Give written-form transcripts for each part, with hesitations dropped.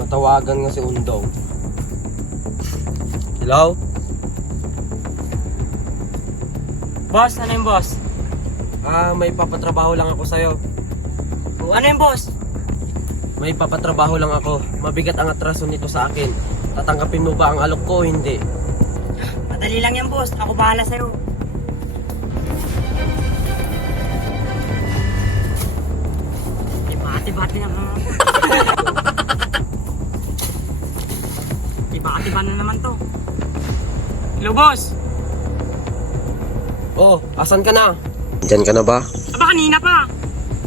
Matawagan nga si Undong. Hello? Boss, ano yung boss? May papatrabaho lang ako sa'yo. O, ano yung boss? May papatrabaho lang ako. Mabigat ang atraso nito sa akin. Tatanggapin mo ba ang alok ko o hindi? Madali lang yan boss, ako bahala sa'yo. Bati-bati na naman. Bati-bati na naman to. Hello boss! Oh, asan ka na? Diyan ka na ba? Aba kanina pa!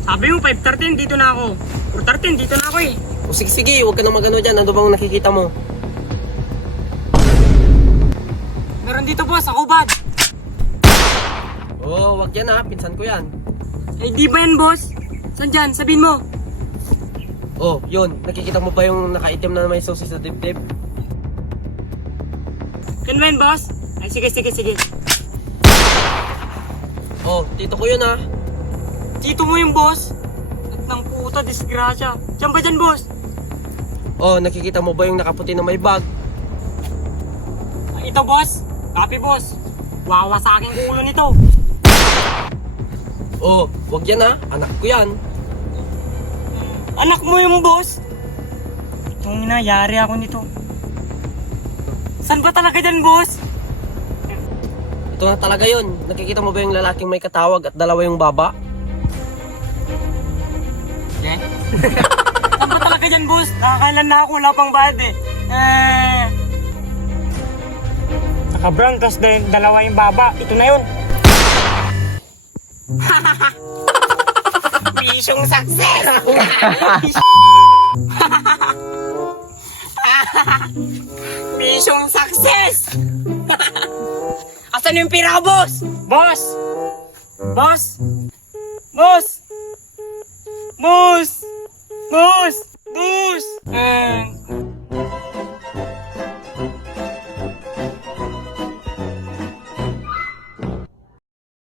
Sabi mo 5:13 dito na ako. 4:13 dito na ako eh. O sige, huwag ka na magano dyan. Ano bang nakikita mo? Meron dito boss, ako bad. Oh, wag yan pinsan ko yan. Eh di ba yan boss? Saan dyan? Sabihin mo. Oh, yun. Nakikita mo ba yung nakaitim na may sosis sa dibdib? Yun ba yun boss? Ay sige. Oh, tito ko yun Dito mo yung boss. At ng puta, disgrasya. Diyan ba dyan boss? Oh, nakikita mo ba yung nakaputi na may bag? Ito boss. Copy boss. Wawa sa aking ulo nito. Oh, wag yan anak ko yan. Anak mo yung boss. Itong inayari ako nito. Saan ba talaga dyan boss? Ito na talaga yun. Nakikita mo ba yung lalaking may katawag at dalawa yung baba? Eh? Saan ba talaga dyan boss? Nakakailan na ako, wala pang bayad eh. Saka brown, tapos dalawa yung baba. Ito na yun. Misyong success! Misyong success! Asan yung pira ko, boss? Boss! Boss! Boss! Boss! Boss! Boss!